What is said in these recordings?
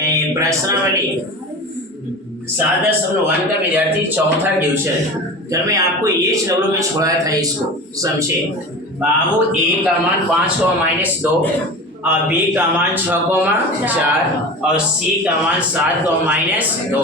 प्रश्नावली 7.1 का विद्यार्थी चौथा डिवीजन। कल मैं आपको ये नंबरों में छोड़ाया था, इसको समझे बाबू। ए का मान 5 - 2 और बी का मान 6,4 और सी का मान 7,-2।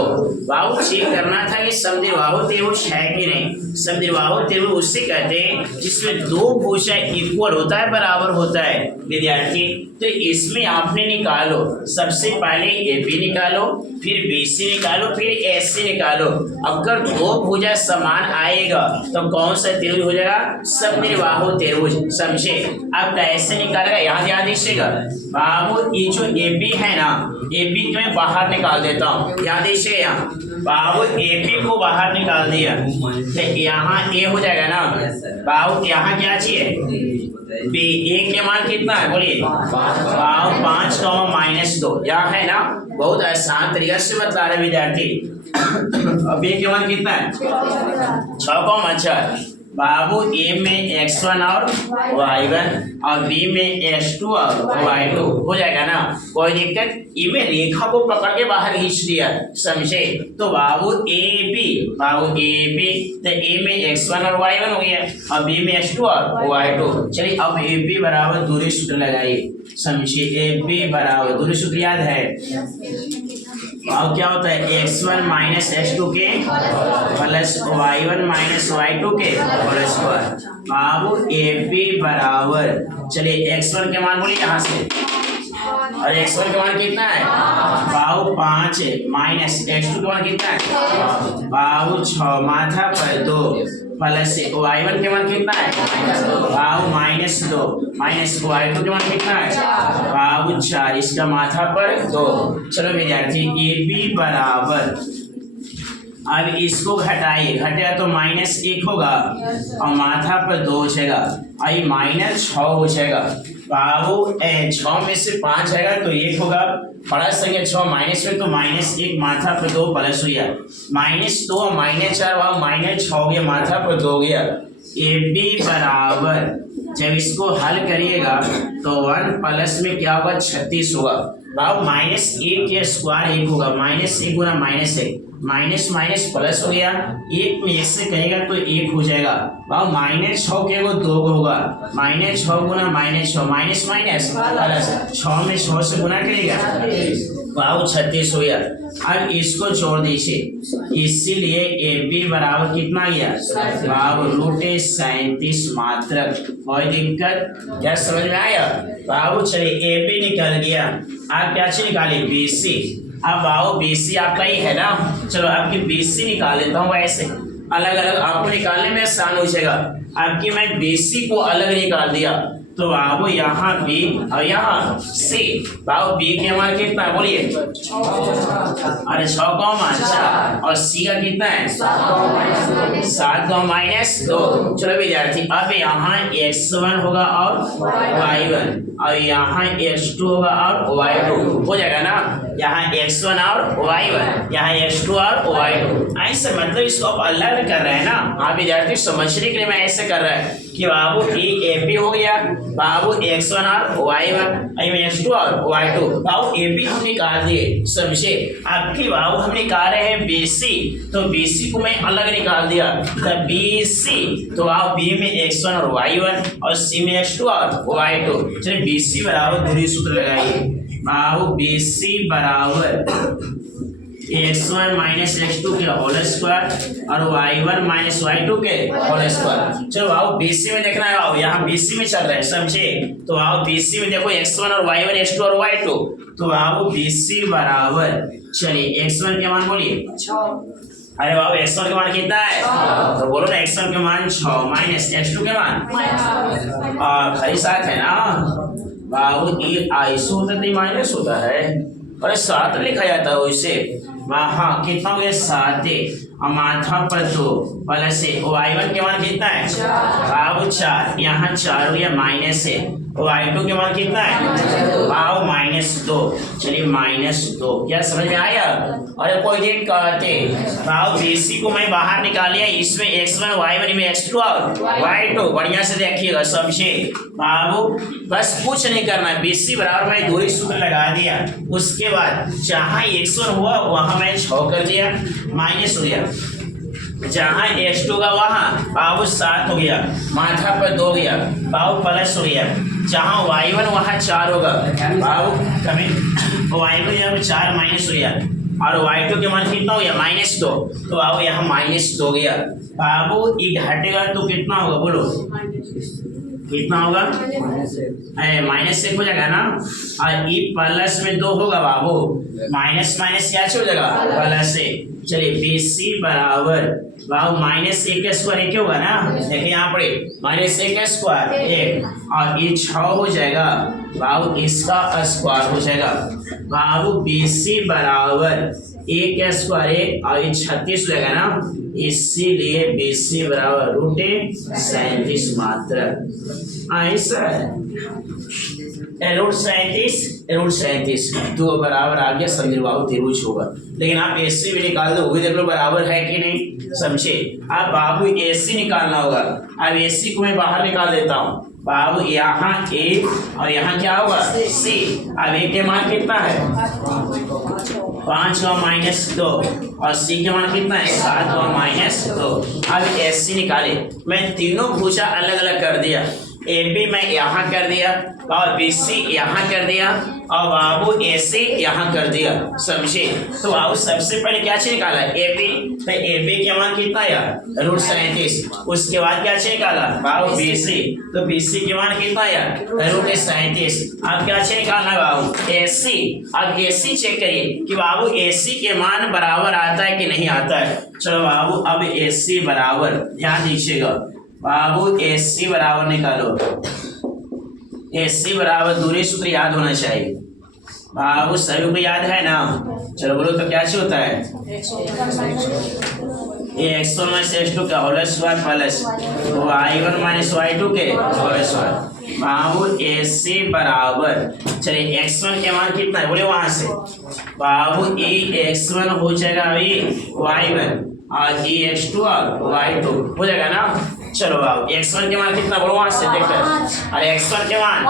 बाबू चेक करना था कि समद्विबाहु त्रिभुज है कि नहीं। समद्विबाहु त्रिभुज उससे कहते हैं जिसमें दो भुजा इक्वल होता है, बराबर होता है विद्यार्थी। तो इसमें आपने निकालो, सबसे पहले ए बी निकालो, फिर बी सी निकालो, फिर एस सी निकालो। अगर दो भुजा समान आएगा तो कौन सा त्रिभुज हो जाएगा? समद्विबाहु त्रिभुज, समझे। अब कैसे निकालेगा यहाँ ध्यान दीजिएगा बाबू। ये जो ए बी है ना, ए बी को मैं बाहर निकाल देता हूँ, ध्यान दीजिए। यहाँ बाबू ए बी को बाहर निकाल दिया तो यहाँ ए हो जाएगा ना बाबू। यहाँ क्या चाहिए? बी। ए के मान कितना है बोलिए? बाबू 5,-2 यहाँ है ना। बहुत आसान तरीके से बता रहे विद्यार्थी। अब बी के मान कितना है? 6,4। बाबू ए में x1 और y1 और बी में x2 और y2 हो जाएगा ना, कोई दिक्कत। ए में रेखा को पकड़ के बाहर खींच दिया, समझे। तो बाबू A B, Babu A B तो ए में x1 और y1 हो गया और बी में x2 और y2। चलिए अब ए बी बराबर दूरी सूत्र लगाइए, समझे। ए बी बराबर दूरी सूत्र याद है? अब क्या होता है? x1 - x2 के प्लस y1 - y2 के प्लस स्क्वायर। बाबू ए बी बराबर, चलिए x1 के मान बोलिए यहाँ से, और x1 के मान कितना है? बाबू 5 माइनस x2 के मान कितना है? बाबू 6 माथा पर 2 प्लस y1 के मान कितना है? बाबू -2 माइनस y2 के मान कितना है? बाबू 4, इसका माथा पर 2। चलो विद्यार्थी ए बी बराबर, अब इसको घटाइए, घटेगा तो -1 होगा और माथा पर 2 हो जाएगा और ये -6 हो जाएगा। बाबू 6 में से 5 आएगा तो 1 होगा, बड़ा संख्या 6 माइनस में तो -1 माथा पर 2 प्लस हो गया, -2 और -4 बाबू -6 हो गया, माथा पर 2 हो गया। ए बी बराबर, जब इसको हल करिएगा तो 1 प्लस में क्या होगा? 36 होगा। बाबू -1 के स्क्वायर 1 होगा, -1 गुना -1 माइनस माइनस प्लस हो गया, 1 में 1 से कहेगा तो 1 हो जाएगा। बाबू -6 के वो 2 होगा, -6 गुना -6 माइनस माइनस प्लस 6 में 6 से गुना करेगा बाबू 36 हो गया। अब इसको जोड़ दीजिए, इसीलिए ए बी बराबर कितना गया? बाबू √37 मात्रक। कोई दिक्कत? क्या समझ में आया बाबू? चलिए ए बी निकल गया, आप क्या चीज निकाले? B C. अब बाबू बी सी आपका ही है ना, चलो आपकी बी सी निकाल लेता हूँ। ऐसे अलग अलग आपको निकालने में आसान हो जाएगा। आपकी मैं बी सी को अलग निकाल दिया तो बाबू यहाँ बी और यहाँ सी। बाबू बी के मान कितना है बोलिए? अरे 6,4 और सी का कितना है? 7,-2। चलो विद्यार्थी अब यहाँ x1 होगा और y1 और यहाँ x2 होगा और y2 हो जाएगा ना। यहाँ x1 और y1, यहाँ x2 और y2। ऐसे मतलब इसको आप अलग कर रहे हैं ना। हाँ विद्यार्थी समझने के लिए मैं ऐसे कर रहा है कि बाबू ए बी हो गया, बाबू x1 और y1, x2 और y2। बाबू ए बी हम निकाल दिए, समझे। आपकी बाबू हम निकाल रहे हैं बी सी, तो बी सी को मैं अलग निकाल दिया तो बी सी, तो आप बी में x1 और y1 और सी में x2 और y2। चलिए बी सी बराबर दूरी सूत्र लगाइए। बाबू बी सी बराबर x1 - x2 के होल स्क्वायर और y1 - y2 के होल स्क्वायर। चलो बाबू बीसी में देखना है, बाबू यहाँ बीसी में चल रहा है, समझे। तो बाबू बीसी में देखो x1 और y1, x2 और y2। तो बाबू बीसी बराबर, चलिए x1 के मान बोलिए। अरे बाबू x1 के मान कितना है? तो बोलो ना x1 के मान 6 माइनस x2 के मान खरी साथ है ना बाबू। ये आइसो होता है माइनस होता है, अरे 7 लिखा जाता है वैसे। हाँ कितना हो गया? 7 और माथा पर 2 प्लस है y1 के मान कितना है बाबू 4, यहाँ 4 हो गया माइनस है y2 के मान कितना है बाबू -2। चलिए -2 क्या समझ में आया। और कोई देख कहते बाबू BC को मैं बाहर निकाल लिया, इसमें x1 y1 में x2 और y2 बढ़िया से देखिएगा समझे बाबू। बस कुछ नहीं करना है, BC बराबर मैं दूरी सूत्र लगा दिया, उसके बाद जहाँ x1 हुआ वहां मैं 6 कर दिया माइनस हो गया, जहाँ x2 का वहां बाबू 7 हो गया, माथा पर 2 हो गया बाबू प्लस हो गया, जहाँ y1 वहां 4 होगा बाबू कमी y1 यहाँ 4 माइनस हो गया, और y2 के मान कितना हो गया -2, तो बाबू यहाँ -2 हो गया बाबू। ये घटेगा तो कितना होगा बोलो, कितना होगा -1 हो जाएगा ना, और ये प्लस में 2 होगा बाबू, माइनस माइनस क्या हो जाएगा प्लस से। चलिए BC बराबर बाबू -1 का स्क्वायर 1 होगा ना, देखिए यहाँ पर -1 का स्क्वायर 1, और ये 6 हो जाएगा बाबू, इसका स्क्वायर हो जाएगा बाबू। BC बराबर 1 का स्क्वायर 1 और ये 36 हो जाएगा ना, इसीलिए BC बराबर √37 मात्र ऐसा √37 दो बराबर आ गया समद्विबाहु त्रिभुज होगा। लेकिन आप AC भी निकाल दो, देख लो बराबर है कि नहीं समझे। अब बाबू AC निकालना होगा, अब AC को मैं बाहर निकाल देता हूँ बाबू, यहाँ A और यहाँ क्या होगा C। अब A के मान कितना है 5 और -2 और C के मान कितना है 7 और -2। अब SC निकाले, मैं तीनों भुजा अलग अलग कर दिया, AB मैं यहाँ कर दिया और BC यहाँ कर दिया और बाबू AC यहाँ कर दिया समझे। तो बाबू सबसे पहले क्या चीज निकाला AB, तो AB के मान कितना आया √37, उसके बाद क्या चीज निकाला बाबू BC, तो BC के मान कितना आया √37। अब क्या चीज निकालना है बाबू AC, अब AC चेक करिए कि बाबू AC के मान बराबर आता है कि नहीं आता है। चलो बाबू अब AC बराबर ध्यान दीजिएगा बाबू, AC बराबर निकालो, AC बराबर दूरी सूत्र याद होना चाहिए बाबू, सभी को याद है ना। चलो बोलो तो क्या चीज होता है ये x1 - x2 का whole square plus y1 - y2 के होल स्क्वायर बाबू। AC बराबर चलिए x1 के मान कितना है बोले वहां से बाबू, ये x1 हो जाएगा अभी y1 और ये x2 और y2 हो जाएगा ना। चलो बाबू x1 के मान कितना बोलो वहां से देखकर, अरे x1 के मान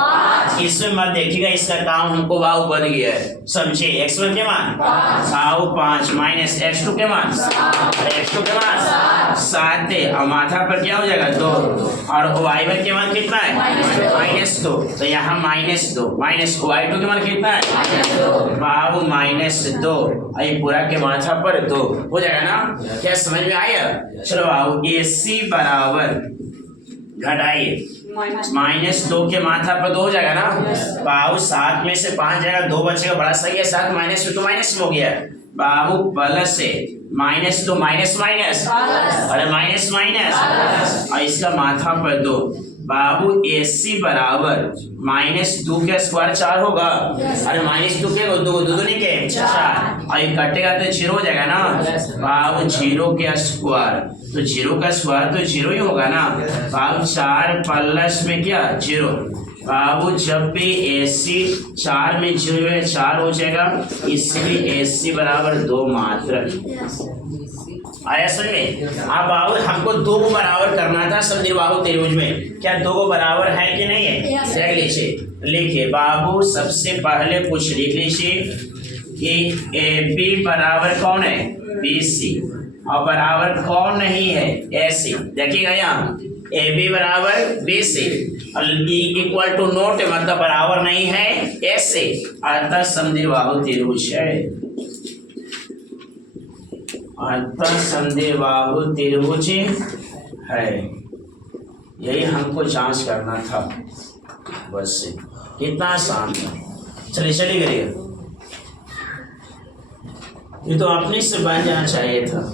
इसमें मत देखिएगा, इसका काम हमको बाबू बन गया है समझे। x1 के मान बाबू 5 माइनस x2 के मान, अरे x2 के मान 7 है और माथा पर क्या हो जाएगा 2, और y1 के मान कितना है -2, तो यहाँ -2 माइनस y2 के मान कितना है बाबू -2, ये पूरा के माथा पर 2 हो जाएगा ना। क्या समझ में आया। चलो बाबू AC बराबर घटाइए -2 के माथा पर 2 हो जाएगा ना बाबू, 7 में से 5 जाएगा 2 बचेगा, बड़ा सही है 7 -2 माइनस हो गया बाबू, प्लस से -2 माइनस माइनस, अरे माइनस माइनस और इसका माथा पर 2 बाबू। AC बराबर -2 का स्क्वायर 4 होगा, अरे -2 के 2 दूनी के 4 और ये कटेगा तो 0 हो जाएगा ना बाबू, 0 का स्क्वायर, तो 0 का स्क्वायर तो 0 ही होगा ना बाबू। 4 प्लस में क्या 0 बाबू, जब भी AC 4 में 0 है 4 हो जाएगा, इसलिए AC बराबर 2 मात्र आया समझ में। अब बाबू हमको 2 को बराबर करना था समद्विबाहु त्रिभुज में, क्या 2 को बराबर है कि नहीं है देख लीजिए, लिखिए बाबू सबसे पहले कुछ लिख लीजिए कि AB बराबर कौन है BC और बराबर कौन नहीं है AC। देखिएगा यहाँ AB बराबर BC और इक्वल टू नोट मतलब बराबर नहीं है AC, अतः समद्विबाहु त्रिभुज है, अतः समद्विबाहु त्रिभुज है। यही हमको जांच करना था बस, कितना आसान था। चलिए चलिए करिए, ये तो अपने से बन जाना चाहिए था।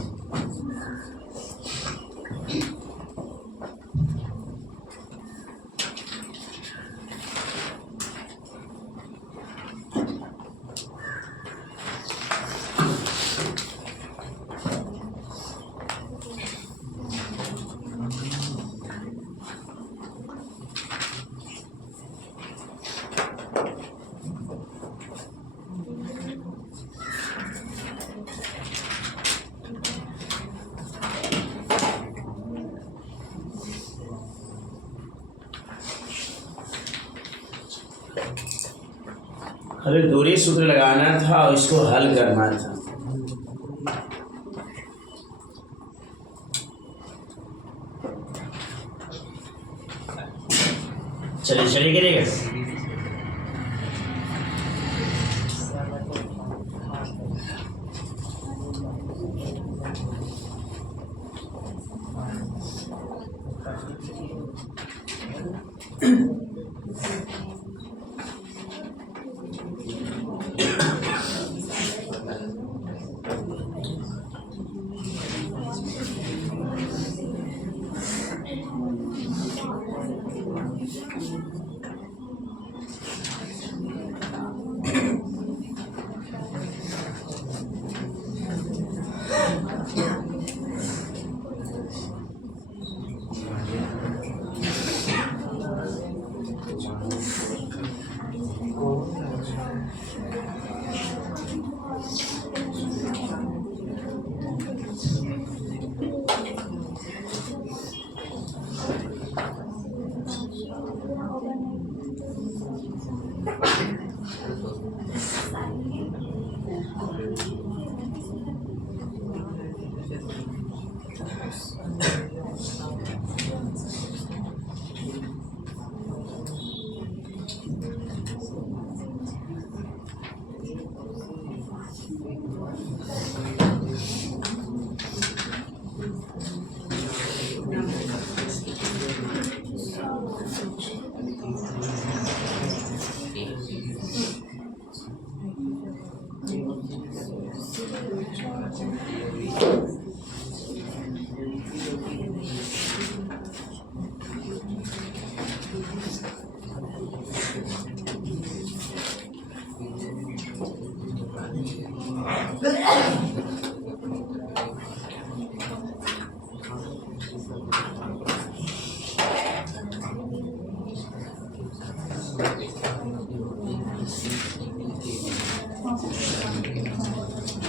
हमें दूरी सूत्र लगाना था और इसको हल करना था। चलिए करिएगा।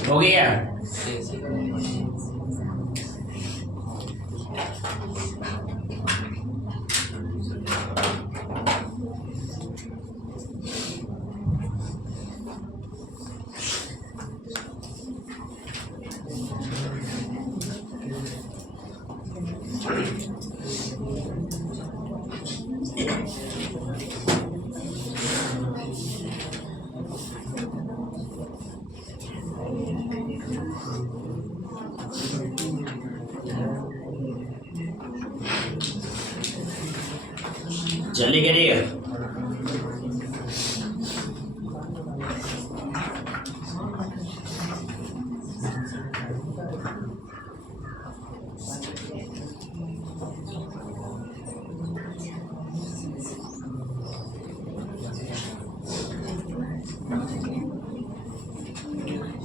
हो गया। जल्दी करिएगा।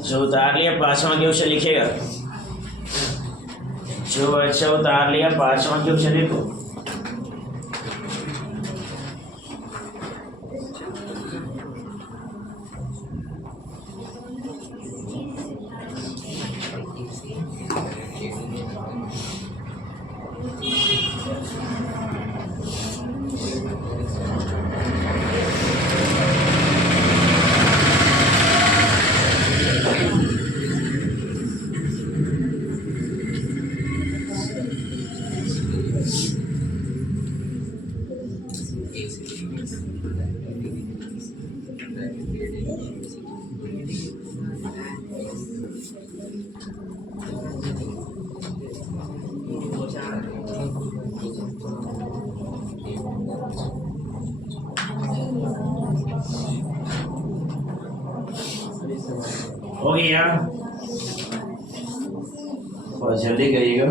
जो उतार लिया पांचवा क्वेश्चन लिखेगा। जो बच्चा उतार लिया पांचवा क्वेश्चन लिखो। हो गया और जल्दी करिएगा।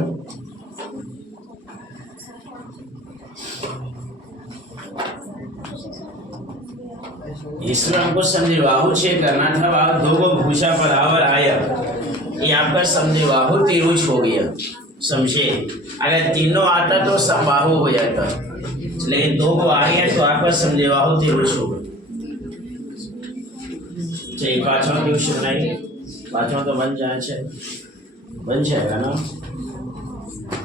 इसमें हमको समद्विबाहु चेक करना था। बाहु दो को भूषा बराबर आया, ये आपका समद्विबाहु त्रिभुज हो गया। समझे? अगर तीनों आता तो समबाहु हो जाता, लेकिन दो को आ गया तो आपका समद्विबाहु त्रिभुज होगा। चलिए पांचवा क्वेश्चन बनाइए। पांचवा तो बन जाएगा ना,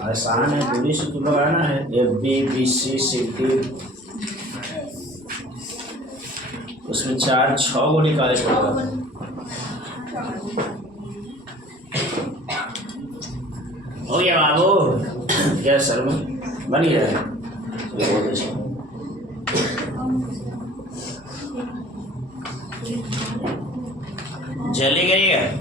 आसान है। दूरी से तो लगाना है। F B B C C D उसमें 4 6 को निकाले पड़ेगा। हो गया बाबू, क्या सर में बन गया है, बहुत अच्छा। जल्दी करिएगा।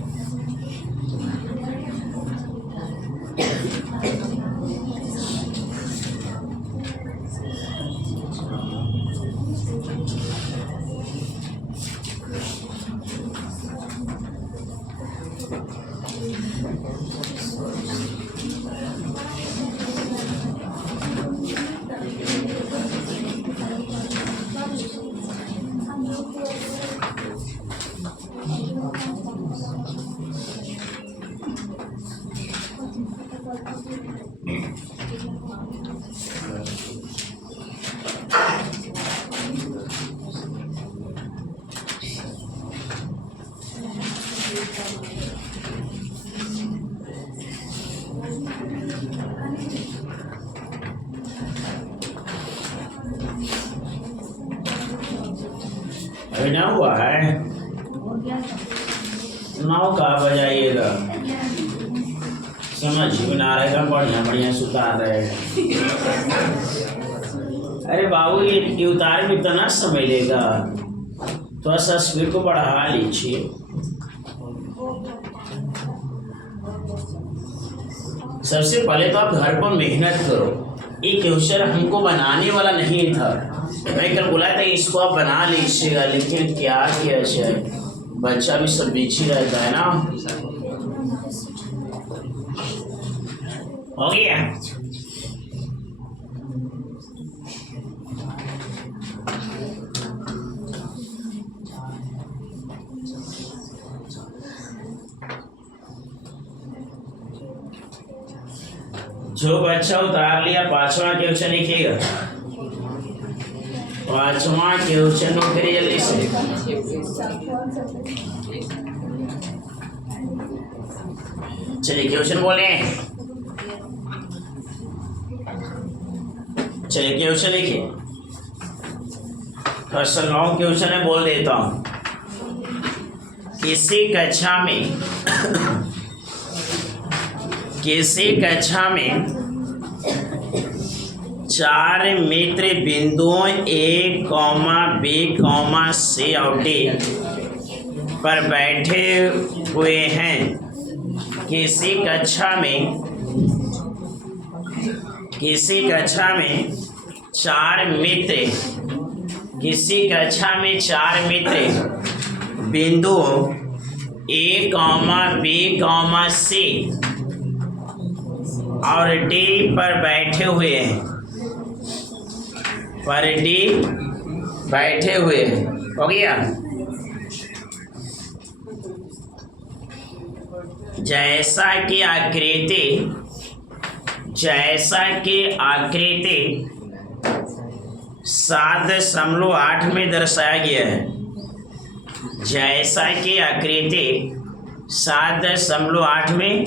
अभी ना हुआ है, नाव कहाँ बजाइएगा, समझ में ना रहेगा, बढ़िया बढ़िया सुधार रहेगा। अरे बाबू ये उतार में इतना समय लेगा, थोड़ा सा स्पीड को बढ़ा लीजिए। सबसे पहले तो आप घर पर मेहनत करो। ये क्वेश्चन हमको बनाने वाला नहीं था, मैं कल बोला था इसको आप बना लीजिएगा, लेकिन क्या किया जाए, बच्चा भी सब बिजी रहता है ना। हो गया, जो बच्चा उतार लिया 5वां क्वेश्चन लिखिएगा। 5वां क्वेश्चन नोट करिए जल्दी से। चलिए क्वेश्चन बोले, चलिए क्वेश्चन लिखिए। फर्स्ट लॉन्ग क्वेश्चन है, बोल देता हूं। किसी कक्षा में 4 मित्र बिंदुओं A, B, C और D पर बैठे हुए हैं। किसी कक्षा में 4 मित्र बिंदुओं A, B, C और D पर बैठे हुए हैं, हो गया। जैसा कि आकृति 7.8 में दर्शाया गया है। जैसा कि आकृति 7.8 में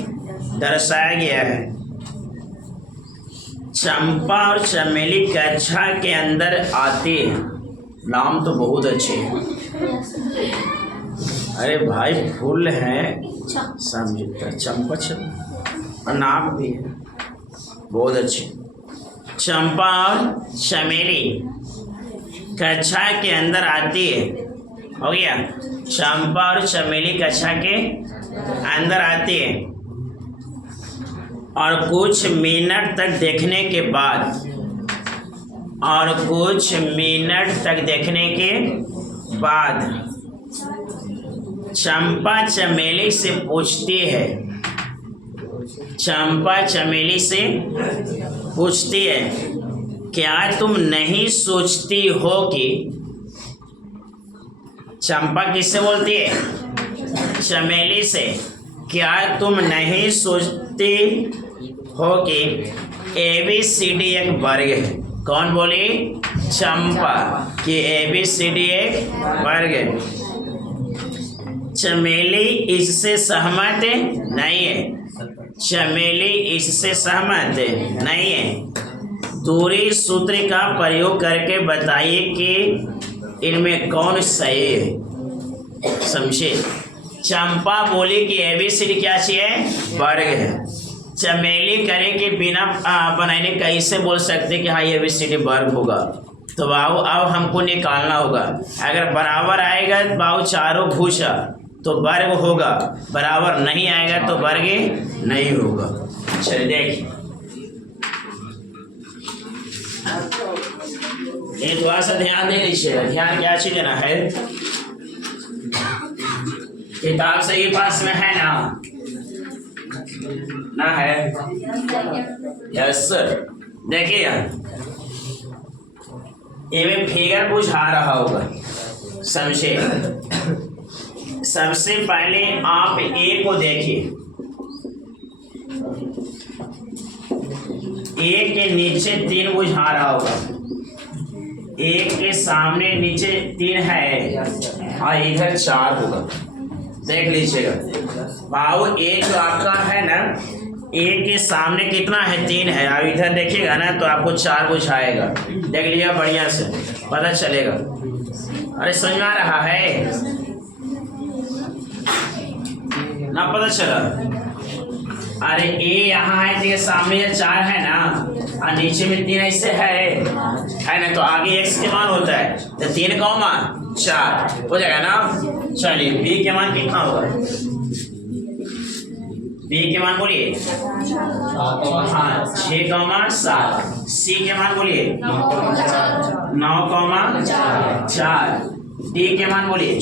दर्शाया गया है। चंपा और चमेली कक्षा के अंदर आते हैं। नाम तो बहुत अच्छे हैं। अरे भाई फूल है, समझता चंपा और नाम भी है, बहुत अच्छे। चंपा और चमेली कक्षा के अंदर आती है, हो गया। चंपा और चमेली कक्षा के अंदर आती है और कुछ मिनट तक देखने के बाद चंपा चमेली से पूछती है, क्या तुम नहीं सोचती हो कि, चंपा किससे बोलती है? चमेली से। क्या तुम नहीं सोचती हो कि ABCD एक वर्ग है? कौन बोली? चंपा, कि ABCD एक वर्ग है। चमेली इससे सहमत नहीं है। चमेली इससे सहमत नहीं है। दूरी सूत्र का प्रयोग करके बताइए कि इनमें कौन सही है? समझे? चंपा बोली कि एबीसीडी क्या चाहिए? वर्ग है। चमेली करे कि बिना बनाने कैसे बोल सकते कि हाँ एबीसीडी वर्ग होगा? तो बाबू अब हमको निकालना होगा। अगर बराबर आएगा बाबू चारों भुजा तो वर्ग होगा, बराबर नहीं आएगा तो वर्ग नहीं होगा। चलिए देखिए, ये थोड़ा सा ध्यान दे लीजिएगा। ध्यान क्या चीज देना है? किताब से ये पास में है ना? ना है? Yes sir. देखिए ये फिगर बुझा रहा होगा, समझे? सबसे पहले आप ए को देखिए। ए के नीचे 3 बुझा रहा होगा, एक के सामने नीचे 3 है और इधर 4 होगा। देख लीजिएगा बाबू, एक जो आपका है ना, एक के सामने कितना है? 3 है। अब इधर देखिएगा ना तो आपको 4 बुझाएगा। देख लीजिएगा बढ़िया से, पता चलेगा। अरे समझ में आ रहा है ना? पता चला? अरे ए यहाँ है, तो सामने ये 4 है ना और नीचे में 3 ऐसे है ना, तो आगे x के मान होता है तो 3 का मान 4 हो जाएगा ना। चलिए b के मान कितना होगा? b के मान बोलिए। हाँ 6 का मान 7। c के मान बोलिए 9 का मान 4। d के मान बोलिए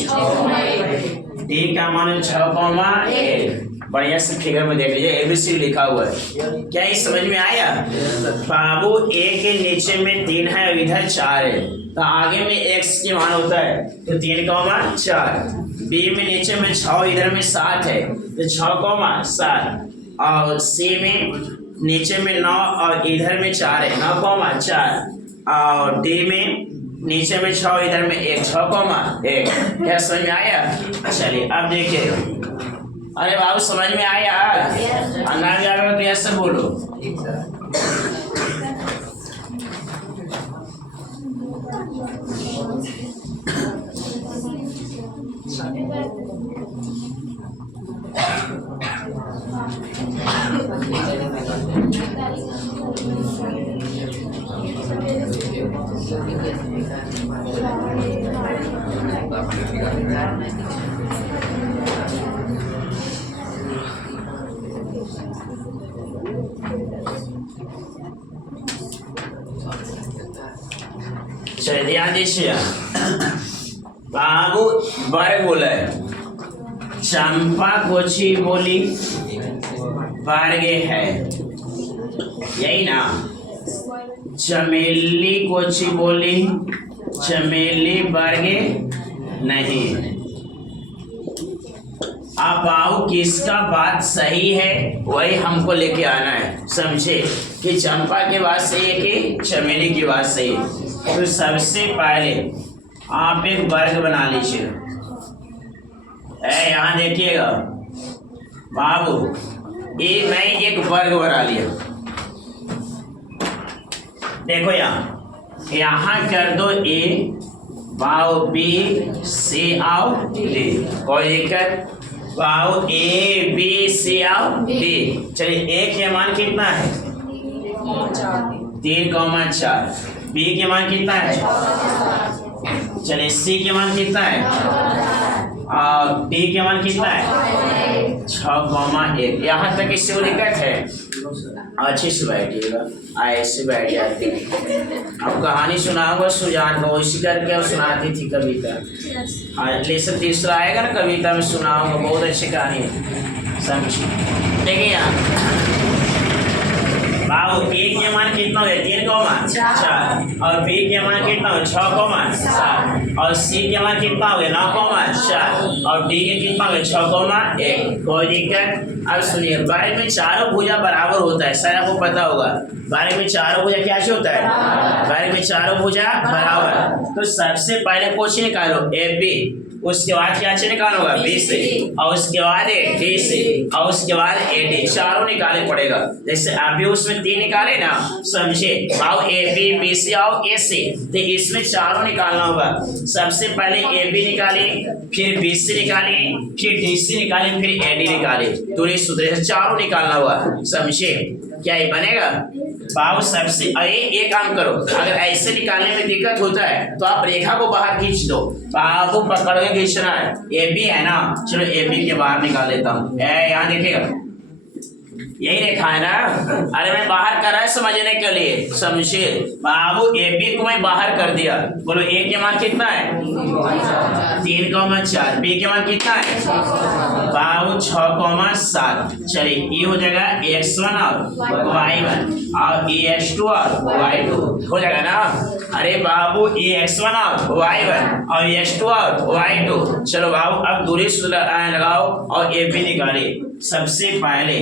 d का मान 6 का मान 1। बढ़िया से फिगर में देख लीजिए, एबीसी लिखा हुआ है। क्या ये समझ में आया? बाबू ए के नीचे में 3 है और इधर 4 है, तो आगे में x के मान होता है तो 3 का मान 4। बी में नीचे में 6, इधर में 7 है तो 6 का मान 7। और सी में नीचे में 9 और इधर में 4 है, 9 का मान 4। और डी में नीचे में 6, इधर में 1, 6 का मान 1। क्या समझ में आया? चलिए अब देखिए। अरे बाबू समझ में आया? ना जाएगा तो ऐसे बोलो। चलिए ध्यान दीजिए, बाबू वर्ग बोला है। चंपा कोची बोली वर्ग है, यही ना? चमेली कोची बोली चमेली वर्ग नहीं। अब बाबू किसका बात सही है वही हमको लेके आना है, समझे? कि चंपा की बात सही है कि चमेली की बात सही है। तो सबसे पहले आप एक वर्ग बना लीजिए। यहाँ देखिएगा बाबू, ये मैं एक वर्ग बना लिया। देखो यहाँ कर दो ए, बाबू बी सी आओ डी, और लेकर बाबू ए बी सी आओ डी। चलिए ए के मान कितना है? 3,4। बी के मान कितना है? चलिए सी के मान कितना है? और डी के मान कितना है? 6,1। यहाँ तक इससे दिक्कत है? अच्छे से बैठिएगा, ऐसे बैठ जाते हैं। अब कहानी सुनाऊंगा सुजान को, इसी करके वो सुनाती थी कविता। हाँ लेसन तीसरा आएगा ना कविता में सुनाऊंगा, बहुत अच्छी कहानी है, समझिए। देखिए यहाँ बाबू ए के मान कितना हो गया? 3 का मान 4। और बी के मान कितना हो गया? 6 का मान 7। और सी के मान कितना हो गया? 9 का मान 4। और डी के कितना हो गया? 6 का मान 1। कोई दिक्कत? अब सुनिए, बारे में चारों भुजा बराबर होता है, सर आपको पता होगा। बारे में चारों भुजा क्या होता है? बारे में चारों भुजा बराबर। तो सबसे पहले क्वेश्चन निकालो ए बी, उसके बाद क्या से निकालना होगा, बी से, और उसके बाद डी से, और उसके बाद ए डी, चारों निकाले पड़ेगा। जैसे अभी उसमें 3 निकाले ना, समझे, आओ ए बी, बी से आओ ए से, तो इसमें चारों निकालना होगा। सबसे पहले ए बी निकाले, फिर बी सी निकाले, फिर डी सी निकाले, फिर ए डी निकाले, दूरी सूत्र से चारों निकालना होगा, समझे। क्या ये बनेगा बाबू? सबसे एक काम करो, अगर ऐसे निकालने में दिक्कत होता है तो आप रेखा को बाहर खींच दो। बाबू पकड़ के खींचना है, ए बी है ना, चलो ए बी के बाहर निकाल लेता हूँ। यहाँ देखिएगा, यही रेखा है ना, अरे मैं बाहर कर रहा है समझने के लिए, समझिए। बाबू ए बी को मैं बाहर कर दिया, बोलो ए के मान कितना है, 3,4, बी के मान कितना है बाबू 6,7। चलिए ये हो जाएगा x1 और y1 और x2 और y2 हो जाएगा ना। अरे बाबू x1 और y1 और x2 और y2। चलो बाबू अब दूरी सूत्र लगाओ और ए बी निकालिए। सबसे पहले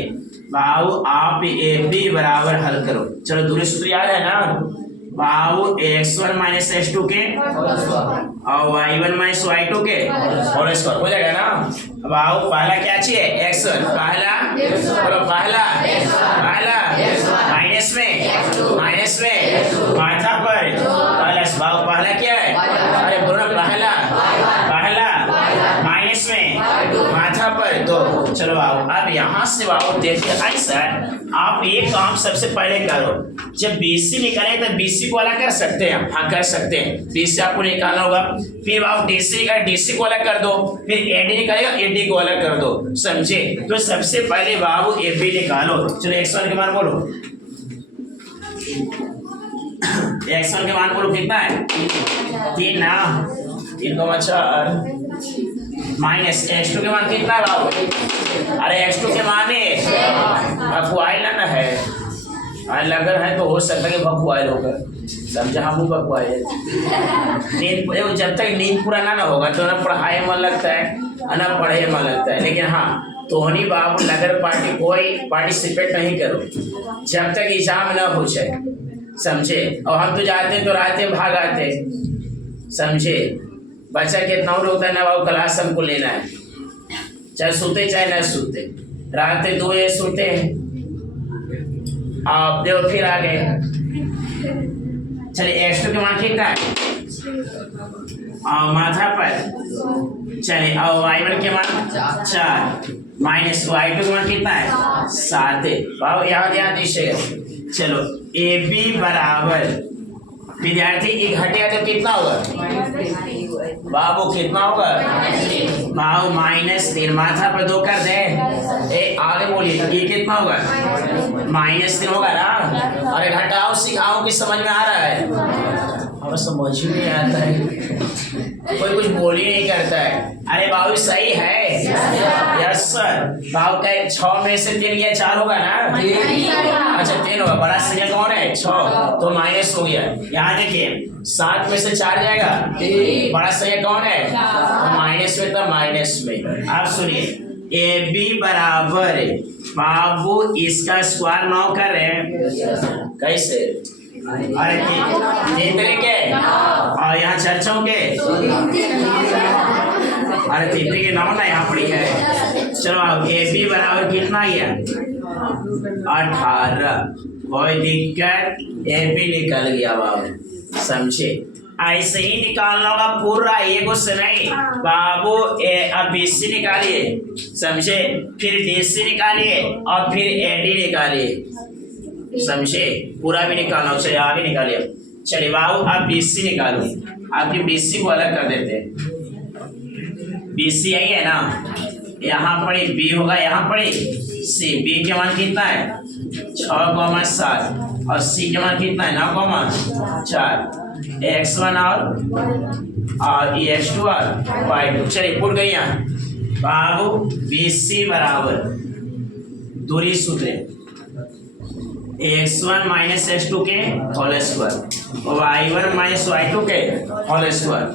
बाबू आप ए बी बराबर हल करो। चलो दूरी सूत्र याद है ना बाबू, x1 माइनस x2 के और y1 माइनस y2 के होल स्क्वायर हो जाएगा ना। बाबू पहला क्या चाहिए, x1, पहला बोलो, पहला माइनस में माथा पर प्लस। बाबू पहला क्या है, अरे बोलो पहला माइनस में माथा पर 2। चलो बाबू अब यहाँ से बाबू देखिए, ऐसा आप एक काम सबसे पहले करो, जब BC निकाले तो BC को अलग कर सकते हैं, हाँ कर सकते हैं, BC आपको निकालना होगा। फिर बाबू DC निकाले, DC को अलग कर दो, फिर AD निकालेगा, AD को अलग कर दो, समझे। तो सबसे पहले बाबू AB निकालो। चलो x1 के मान बोलो, x1 के मान बोलो कितना है, 3 ना, 3,4 माइनस x2 के मान कितना है बाबू, अरे x2 के मान भखवाइल ना है, लगर है तो हो सकता है कि भखवाइल होगा, समझा, हम भखवाइल। नींद, जब तक नींद पूरा ना होगा तो ना पढ़ाई मन लगता है ना पढ़े मन लगता है। लेकिन हाँ तोहनी बाबू नगर पार्टी कोई पार्टिसिपेट नहीं करो जब तक एग्जाम ना हो जाए, समझे। और हम तो जाते तो रात भाग आते, समझे। बच्चा कितना होता है ना बाबू, क्लास हमको लेना है, चाहे सोते चाहे ना सोते, रात 2 बजे सोते हैं, आप देखो फिर आ गए। चलिए x2 के मान कितना है, और माथा पर। चलिए और y1 के मान 4 माइनस y2 के मान कितना है 7 है बाबू, याद दीजिएगा। चलो ए बी बराबर, विद्यार्थी एक हटेगा तो कितना होगा बाबू, कितना होगा बाबू, -3, माथा पर 2 कर दे, आगे बोलिए, ये कितना होगा -3 होगा ना। अरे घटाओ सिखाओ कि समझ में आ रहा है, हमें समझ ही नहीं आता है, कोई कुछ बोल ही नहीं करता है। अरे बाबू सही है, यस सर। बाबू का 6 में से 3 या 4 होगा ना, अच्छा 3 होगा, बड़ा संख्या कौन है 6, तो माइनस हो गया। यहाँ देखिए 7 में से 4 जाएगा, बड़ा संख्या कौन है, तो माइनस में, तो माइनस में। आप सुनिए ए बी बराबर बाबू इसका स्क्वायर 9 कर रहे हैं, कैसे, अरे 3 तरीके और यहाँ चर्चाओं के, अरे 3 तरीके 9 ना यहाँ पड़ी है। चलो ए बी बराबर कितना है 18, कोई दिक्कत, ए बी निकल गया बाबू, समझे। ऐसे ही निकालना होगा पूरा, ये कुछ नहीं बाबू। अब BC निकालिए, समझे, फिर DC निकालिए और फिर AD निकालिए, समझे, पूरा भी निकालना। चलिए आगे निकालिए। चलिए बाबू आप BC निकालो, आपकी BC को अलग कर देते हैं। BC यही है ना, यहाँ पढ़े B होगा, यहाँ पढ़े C। B के मान कितना है 6,7 और C के मान कितना है 9,4, x1 और x2 और y2। चलिए पुट गई यहाँ बाबू, BC बराबर दूरी सूत्र x1 माइनस x2 के होल स्क्वायर और y1 माइनस y2 के होल स्क्वायर।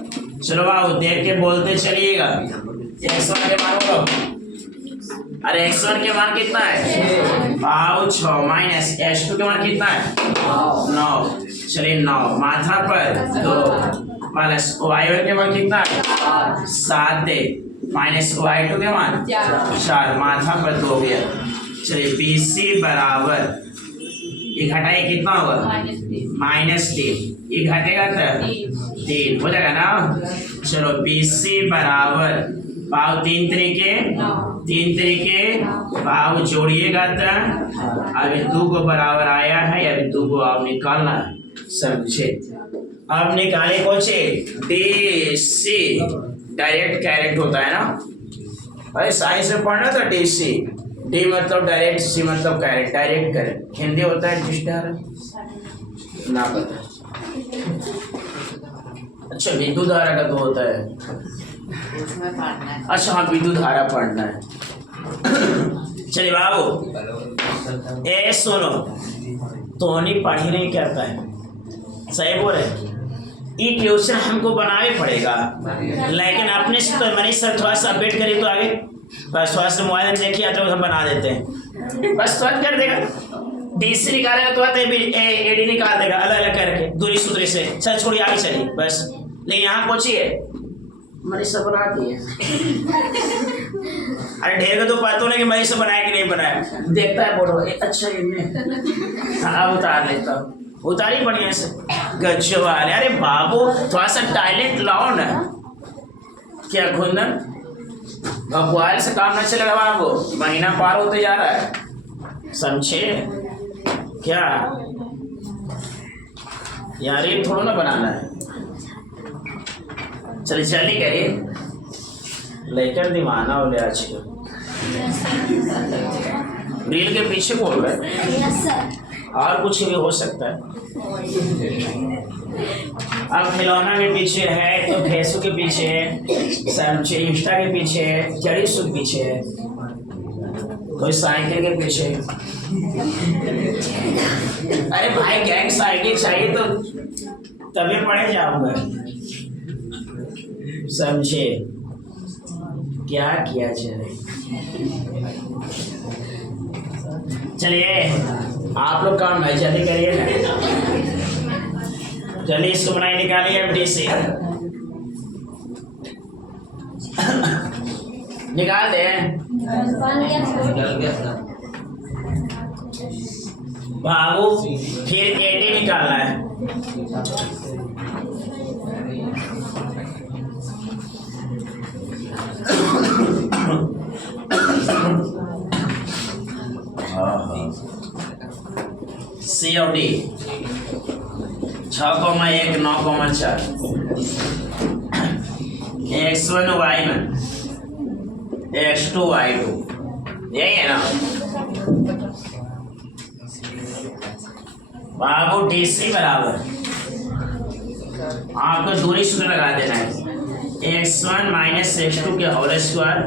चलो बाबू देख के बोलते चलिएगा, x1 के मान बोलो, अरे x1 के मान कितना है बाबू 6 माइनस x2 के मान कितना है 9। चलिए 9, माथा पर 2 प्लस y1 के मान कितना है 7 है माइनस y2 के मान 4 माथा पर 2 हो गया। चलिए BC बराबर ये घटाइए कितना होगा -3 ये घटेगा तो 3 हो जाएगा ना। चलो BC बराबर भाव 3 तरीके भाव जोड़िएगा तो अभी 2 को बराबर आया है अभी 2 को आप निकालना है समझे। अब निकाले कोचे DC डायरेक्ट कैरेक्ट होता है ना भाई साइंस में पढ़ना था DC D मतलब डायरेक्ट C मतलब कैरेक्ट डायरेक्ट कैरेक्ट हिंदी होता है डिस्टर ना पता। अच्छा विद्युत धारा का तो होता है अच्छा हाँ विद्युत धारा पढ़ना है। चलिए बाबू ए सुनो तो नहीं पढ़ी नहीं करता है सही बोल रहे ये क्वेश्चन हमको बनाना पड़ेगा लेकिन अपने से तो मनीष सर थोड़ा सा अपडेट करिए तो आगे बस थोड़ा सा मोबाइल में देखिए तो हम बना देते हैं बस तुरंत कर देगा। DC निकालेगा तो AD निकाल देगा अलग अलग करके दूरी सूत्री से चल छोड़िए आगे चलिए बस। लेकिन यहाँ पहुंचिए मनीष सर बना दिए अरे ढेर का तो पता नहीं कि मनीष सर बनाया कि नहीं बनाया देखता है बोलो अच्छा इनने हाँ उतार लेता उतारी बढ़िया से गज्जो वाले। अरे बाबू थोड़ा सा टैलेंट लाओ ना क्या खुंदन भगवान से काम न चलेगा बाबू महीना पार होते जा रहा है समझे क्या यार ये थोड़ा ना बनाना है। चलिए जल्दी करिए लेकर दिमाना हो गया आज रील के पीछे बोल रहे और कुछ भी हो सकता है। अब खिलौना के पीछे है तो भैंसों के पीछे है समझे इंस्टा के पीछे है चढ़ी सुख पीछे है कोई साइकिल के पीछे। अरे भाई गैंग साइकिल चाहिए तो तभी पढ़े जाऊंगा समझे क्या किया जाए। चलिए आप लोग काम भाई जल्दी करिए ना जल्दी इसको बनाई निकालिए DC निकाल दे बाबू फिर AD निकालना है। COD 6,1 9,4 X1 Y1 X2 Y2 यही है ना बाबू DC बराबर आपको दूरी सूत्र लगा देना है X1 माइनस X2 के होल स्क्वायर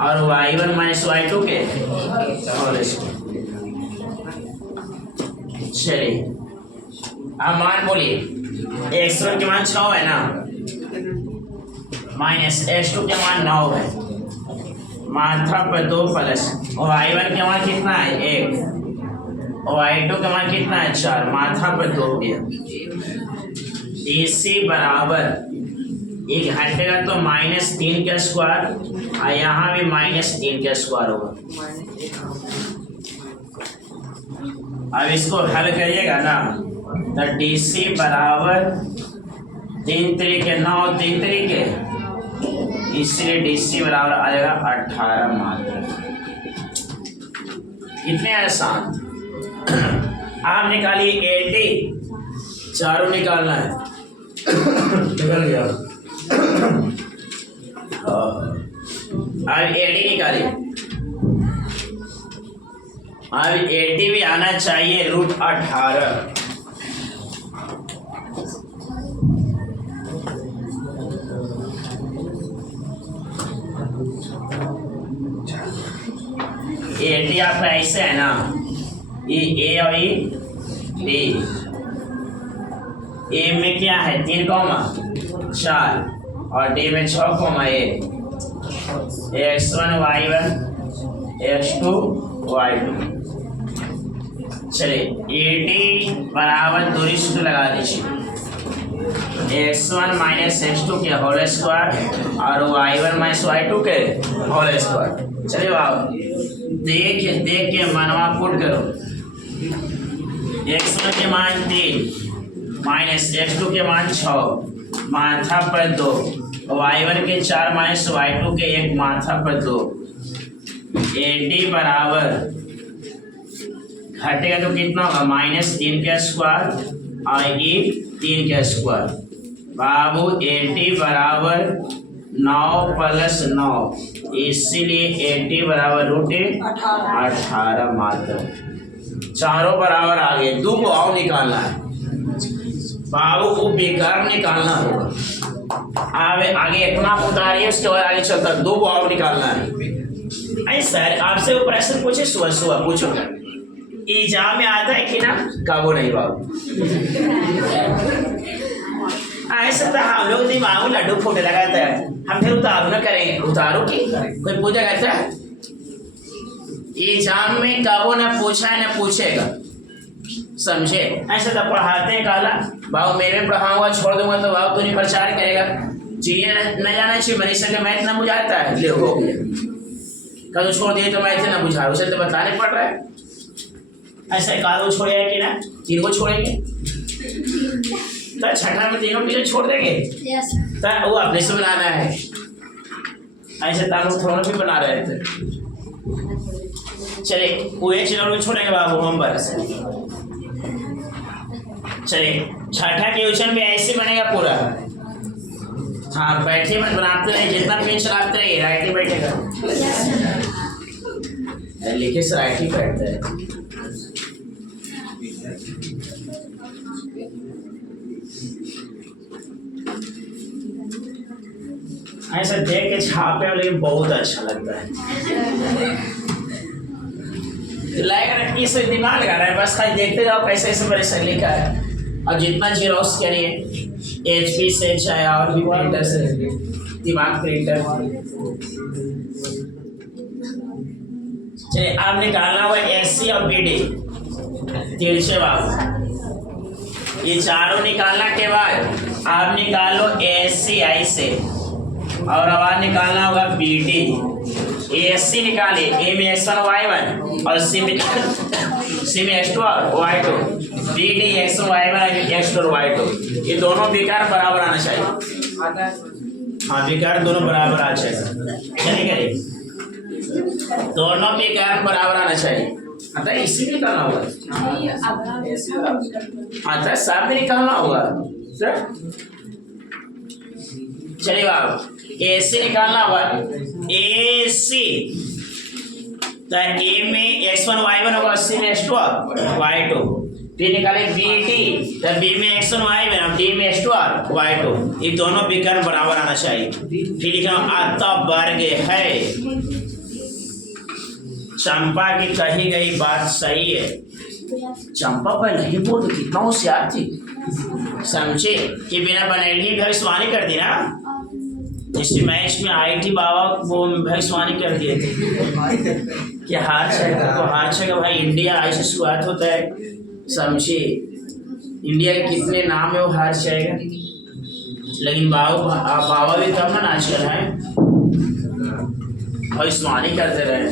और Y1 माइनस Y2 के होल स्क्वायर। चलिए अब मान बोलिए X1 के मान 6 है ना माइनस X2 के मान 9 है मात्रा पर 2 प्लस और Y1 के मान कितना है 1 और Y2 के मान कितना है 4 मात्रा पर 2 गया। DC बराबर एक घटेगा तो -3 का स्क्वायर और यहाँ भी -3 का स्क्वायर होगा। अब इसको हल करिएगा ना तो DC बराबर 3 तरीके 9 3 तरीके इसलिए DC बराबर आ जाएगा 18 मात्रा। कितने आसान। आप निकालिए AD चारों निकालना है निकल गया। अब AD निकालिए अब AD भी आना चाहिए √18 AD आपका ऐसे है ना ये A और ये D A में क्या है 3,4 और D में 6,1 X1 Y1 X2 Y2। चलिए AD बराबर दूरी सूत्र लगा दीजिए x1 माइनस x2 के होल स्क्वायर और y1 माइनस y2 के होल स्क्वायर। चलिए बाबू देख देख के मनवा पुट करो। x1 के मान 3 माइनस x2 के मान 6 माथा पर 2, y1 के 4 माइनस y2 के 1 माथा पर 2। AD बराबर घटेगा तो कितना होगा -3 का स्क्वायर और ये 3 का स्क्वायर। बाबू 80 बराबर 9 + 9, इसीलिए 80 बराबर √18 मात्र। चारों बराबर आ गए। 2 को और निकालना है बाबू, वो बेकार निकालना होगा। आगे इतना उतारिए, उसके बाद आगे चलता 2 को और निकालना है। अरे सर आपसे वो प्रश्न पूछे, सुबह सुबह पूछो एग्जाम में आता है कि ना? काबू नहीं बाबू। ऐसा तो हम लोग दिमाग में लड्डू फूटे लगाता है, हम फिर उतारू ना करेंगे। उतारो की कोई पूछा करता है? एग्जाम में काबू ना पूछा है ना पूछेगा, समझे? ऐसा तो पढ़ाते हैं काला बाबू, मेरे पढ़ाऊंगा छोड़ दूंगा तो बाबू तू नहीं प्रचार करेगा। चीजें न जाना चाहिए। मनीषा के मैथ ना बुझाता है, ले हो गया कल छोड़ दिए तो मैथ ना बुझा, उसे तो बताने पड़ रहा है। ऐसा कादो छोड़े कि ना 3 को छोड़ेंगे तो छठा में 3 को छोड़ देंगे। तो वो अपने से बनाना है। ऐसे तालों थोड़ा भी बना रहे थे। चले वो एक चीज और छोड़ेंगे बाबू हम बस। चले छठा क्वेश्चन भी ऐसे बनेगा पूरा। हाँ बैठे मत बनाते रहे, जितना पेन चलाते रहिए राइट ही बैठेगा। लिखे से राइट ही बैठते हैं। ऐसा देख के छापे में लेकिन बहुत अच्छा लगता है। इस दिमाग लगा रहा है, बस खाली देखते जाओ कैसे ऐसे परेशान लिखा है। और जितना जीरोक्स करिए HP से चाहे और भी प्रिंटर से, दिमाग प्रिंटर। चलिए आप निकालना हुआ AC और BD तिरछे बाबू। ये चारों निकालना के बाद आप निकालो ACI से और अब निकालना होगा BD। ASC निकालिए, A में x1 y1 और C में x2 और y2। BD x1 y1 x2 और y2, ये दोनों बेकार बराबर आना चाहिए। हाँ बेकार दोनों बराबर आना चाहिए। चलिए दोनों बेकार बराबर आना चाहिए। अतः इसी में निकालना होगा, अतः सब में निकालना होगा सर। चलिए बाबू AC निकालना होगा। AC तो A में x1 y1 होगा, C में x2 और y2। फिर निकाले BD तो B में x1 y1 और D में x2 और y2, ये दोनों विकर्ण बराबर आना चाहिए। फिर लिखा आता वर्ग है। चंपा की कही गई बात सही है। चंपा पहले ही बोल कितना होशियार थी, समझे कि बिना बनैली ही भविष्यवाणी कर दी ना। इसी मैच में आई थी बाबा वो भविष्यवाणी कर दिए थे कि हार जाएगा तो हार जाएगा भाई। इंडिया ऐसे शुरुआत होता है, समझे? इंडिया के कितने नाम है वो हार जाएगा। लेकिन बाबा भी तब ना आजकल है भविष्यवाणी करते रहे।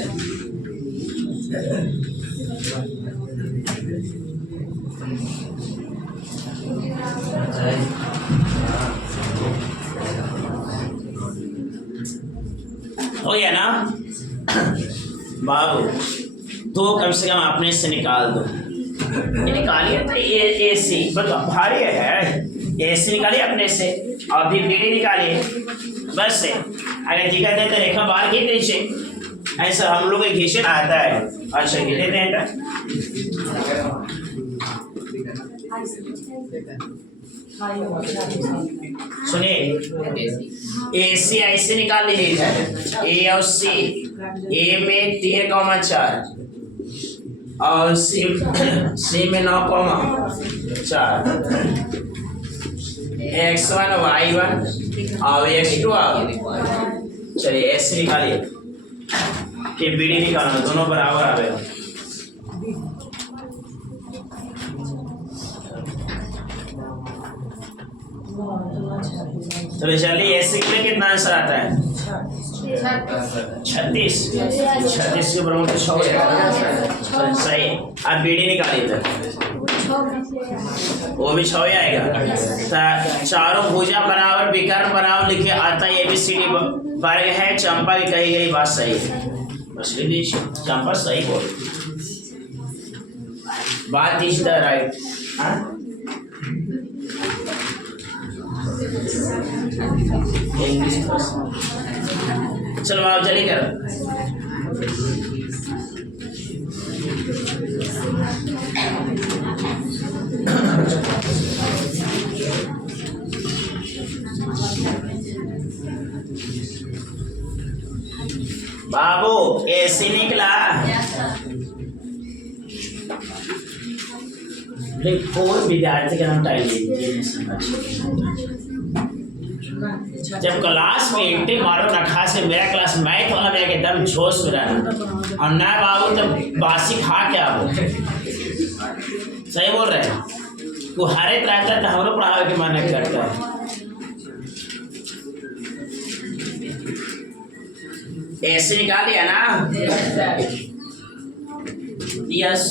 हो गया ना बाबू? तो कम से कम अपने से निकाल दो। निकालिए तो AC भारी है। AC निकालिए अपने से और फिर BD निकालिए बस से। अगर दिक्कत है तो रेखा बाहर खींच लीजिए। ऐसा हम लोग घींचना आता है। अच्छा खींच लेते हैं। सुनिए AC ऐसे निकाल लीजिए A और C। A में 3,4 और C में 9,4। x1 y1 और x2 चलिए ऐसे निकालिए। फिर BD निकालना, दोनों बराबर आ गए। चलो चलिए एसी के लिए कितना आंसर आता है? 36। 36 के बराबर तो 6 हो जाएगा। सही। अब बीडी निकालिए तो वो भी 6 ही आएगा। तो चारों भुजा बराबर विकर्ण बराबर लिखे आता है ABCD वर्ग है। चंपा की कही गई बात सही है। बस लिख दीजिए, चंपा सही बोल। बात इज द राइट। इंग्लिश चलो आप जल्दी करो। बाबू ऐसे निकला कोई विद्यार्थी का नाम टाइम जब क्लास में इंटे मारो ना खास में मेरा क्लास मैथ वाला में एकदम जोश में रहना और ना बाबू तो बासी खा क्या वो सही बोल रहे हैं। वो हर एक रहता है तो हमरो पढ़ावे के मन करता है। ऐसे निकाल लिया ना? यस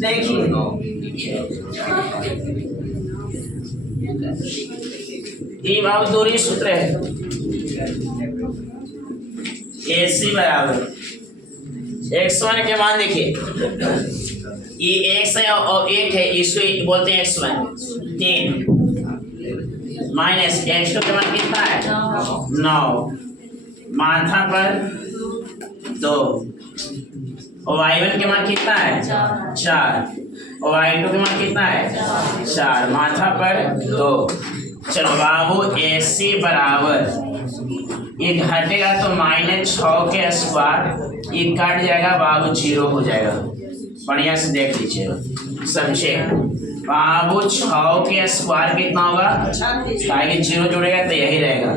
देखिए ये बाबू दूरी सूत्र है। AC बराबर x1 के मान देखिए ये x है और 1 है इसको बोलते हैं x1 3 माइनस x2 के मान कितना है 9 माथा पर 2 और y1 के मान कितना है 4 और y2 के मान कितना है 4 माथा पर 2। चलो बाबू AC बराबर ये घटेगा तो -6 के स्क्वायर ये कट जाएगा बाबू 0 हो जाएगा। बढ़िया से देख लीजिएगा समझे बाबू 6 के स्क्वायर कितना होगा ताकि 0 जुड़ेगा तो यही रहेगा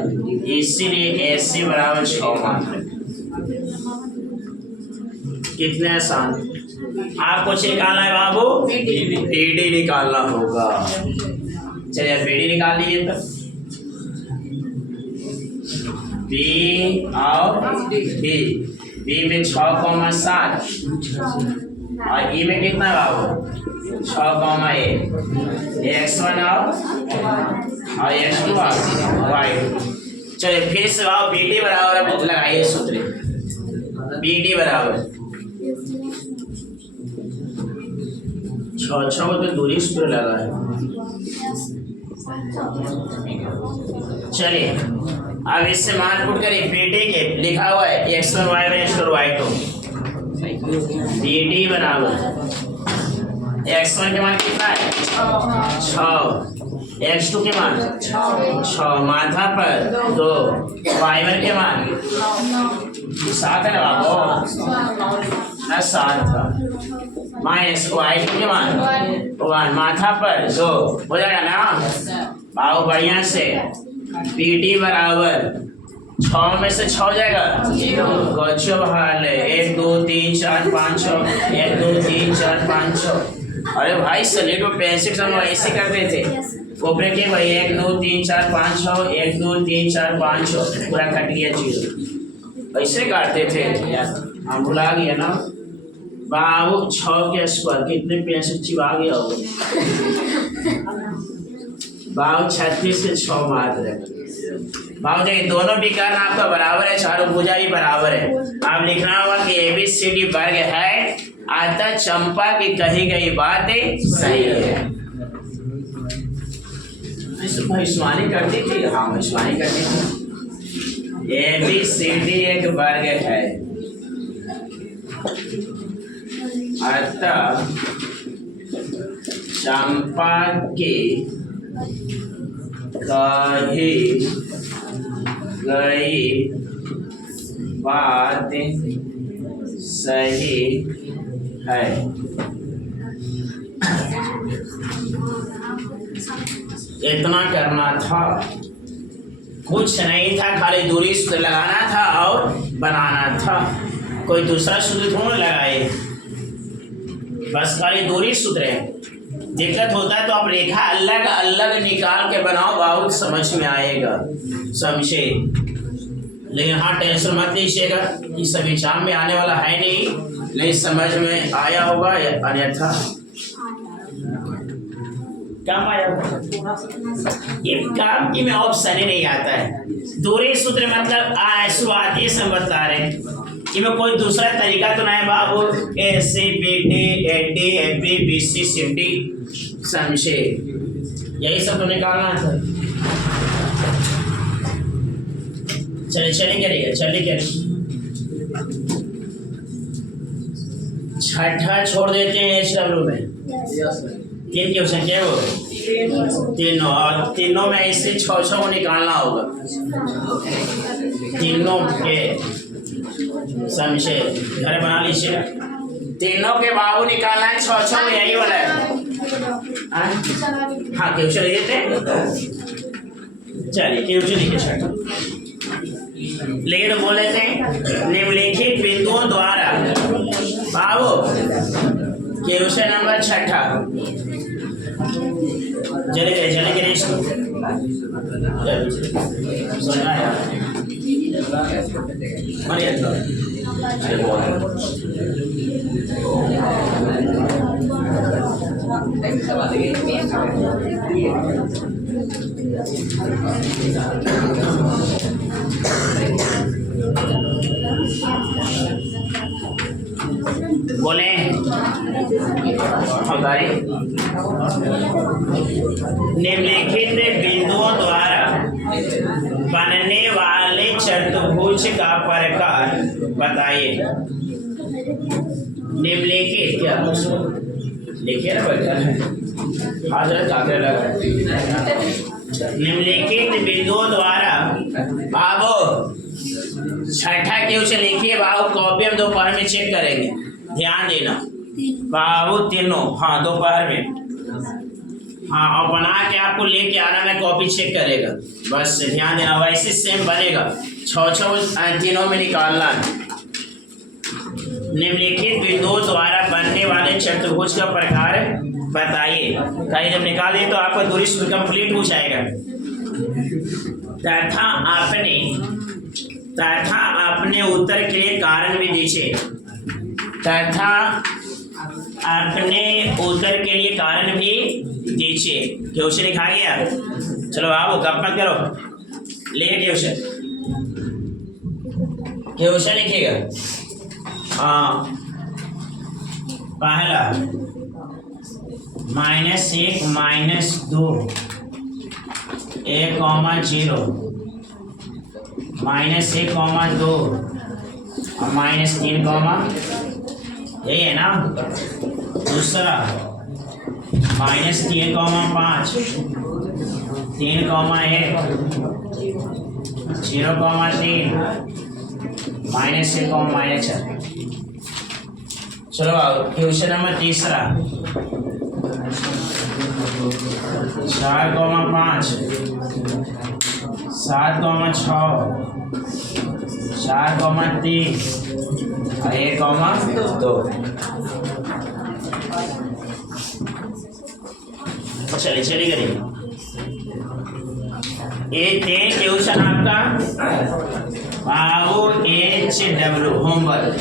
इसीलिए AC बराबर 6 मात्र। कितने आसान। आपको निकालना है बाबू BD निकालना होगा। चलिए BD निकाल लीजिए तो B और B में 6,7 और E में कितना है बाबू 6,1 x1 और x2 y। चलिए फिर से बाबू BD बराबर लगाइए सूत्र BD बराबर 6 तो दूरी सूत्र लगा है। चलिए अब इससे मान पुट करिए BD के लिखा हुआ है x1 y1 x2 y2 BD बराबर x1 के मान कितना है 6 x2 के मान 6 माथा पर 2 y1 के मान 7 है ना बाबू ना 7 था माइनस y2 के मान 1 माथा पर 2 हो जाएगा ना बाबू। बढ़िया से BD बराबर 6 में से 6 हो जाएगा गच्छो बाहर ले 1 2 3 4 5 6 1 2 3 4 5 6। अरे भाई सलेट में पेंसिल हम ऐसे करते थे ऊपर के भाई 1 2 3 4 5 6 1 2 3 4 5 6 पूरा कट गया 0 ऐसे काटते थे हम भुला गया ना बाबू 6 के स्क्वायर कितने पेंसिल चिपा गया होगा बाबू 36 से 6 मात्र। बाबू देखिए दोनों विकर्ण आपका बराबर है चारों भुजा भी बराबर है। आप लिखना होगा कि ABCD वर्ग है अतः चंपा की कही गई बातें सही है। भविष्यवाणी करती थी हाँ भविष्यवाणी करती थी। ABCD एक वर्ग है अतः चंपा की कही गई बात सही है। इतना करना था कुछ नहीं था खाली दूरी सूत्र लगाना था और बनाना था कोई दूसरा सूत्र थोड़ा लगाए बस खाली दूरी सूत्र है दिक्कत होता है तो आप रेखा अलग अलग निकाल के बनाओ, बहुत समझ में आएगा, समझे। लेकिन हाँ टेंशन मत लीजिएगा, ये सब एग्जाम में आने वाला है नहीं समझ में आया होगा या अन्यथा काम आया होगा। ये काम की में ऑप्शन ही नहीं आता है। दूरी सूत्र मतलब शुरुआती से बता रहे हैं, इनमें कोई दूसरा तरीका तो नहीं बाबू। A C B D A D A B B C C D, समझे, यही सब तो निकालना था। चलिए करिए। छठा छोड़ देते हैं HW में। 3 क्वेश्चन क्या वो तीनों, और तीनों में इससे 6 को निकालना होगा, तीनों के, समझे। घर बना लीजिए, तीनों के बाबू निकालना है 6 में, यही वाला है। हाँ क्वेश्चन लिखे थे, चलिए क्वेश्चन लिखे छठा। लेकिन बोले थे निम्नलिखित बिंदुओं द्वारा बाबू क्वेश्चन नंबर छठा, चले गए इसको सुना यार। बोले निम्नलिखित बिंदुओं द्वारा बनने वाले चतुर्भुज का प्रकार बताइए। निम्नलिखित क्या लिखिए ना बेटा, हाजरत आगे लगा। निम्नलिखित बिंदुओं द्वारा बाबू छठा क्वेश्चन लिखिए बाबू, कॉपी हम दोपहर में चेक करेंगे, ध्यान देना बाबू, तीनों। हाँ दोपहर में, हाँ, और बना के आपको लेके आना, मैं कॉपी चेक करेगा, बस ध्यान देना। वैसे सेम बनेगा, 6 तीनों में निकालना है। निम्नलिखित बिंदुओं द्वारा बनने वाले चतुर्भुज का प्रकार बताइए। कहीं जब निकाल दें तो आपका दूरी कंप्लीट हो जाएगा। तथा अपने उत्तर के लिए कारण भी दीजिए। तथा अपने उत्तर के लिए कारण भी दीजिए। क्वेश्चन लिखा गया, चलो आओ गप मत करो, ले क्वेश्चन लिखिएगा। हाँ पहला -1 -2 1, 0 -1, 2 और -3, यही है ना। दूसरा -3, 5 3, 1 0, 3 -1, -4। चलो आओ क्वेश्चन नंबर तीसरा 4, 5 7, 6 4, 3 और 1, 2। चलिए करिए। ये थे क्वेश्चन आपका बाबू HW होमवर्क।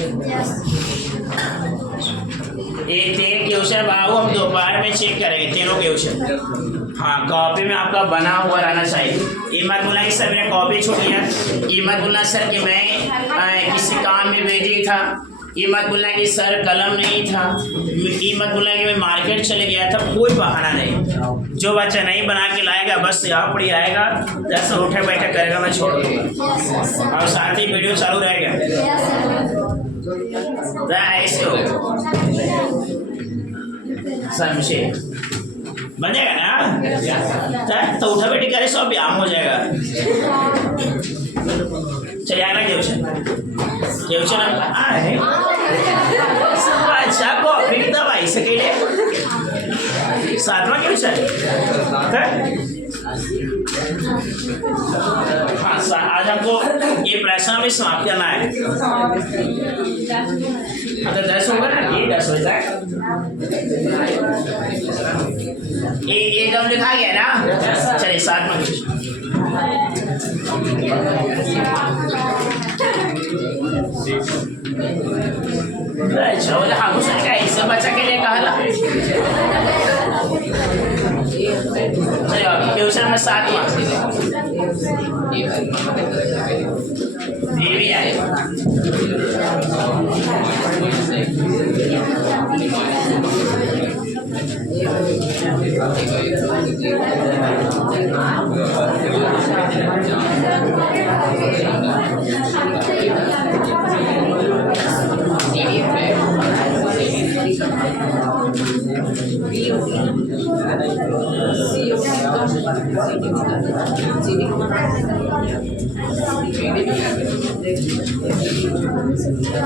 ये थे क्वेश्चन बाबू, हम दोपहर में चेक करेंगे तीनों क्वेश्चन। हाँ कॉपी में आपका बना हुआ रहना चाहिए। ये मत बोला कि सर मैंने कॉपी छोड़ दिया, ये मत बोलना सर कि मैं किसी काम में बिजी था, ये मत बोलना कि सर कलम नहीं था, ये मत बोलना कि मैं मार्केट चले गया था। कोई बहाना नहीं, जो बच्चा नहीं बना के लाएगा बस यहाँ पर ही आएगा, जैसे उठे बैठे करेगा, मैं छोड़ दूंगा और साथ ही वीडियो चालू रहेगा। ऐसे हो समझे, बनेगा ना, तो उठा बैठी करे सब व्यायाम हो जाएगा। चलिए आना क्वेश्चन अच्छा कॉफी की दवाई से के 7वां क्वेश्चन। हाँ आज हमको ये प्रश्न में समाप्त करना है। हाँ तो 10 होगा ना, ये 10 होता है। ये एकदम लिखा गया ना, चलिए 7 में चलो हाँ कुछ नहीं, इससे बच्चा के लिए कहा ट्यूशन में 7 ये भी आए।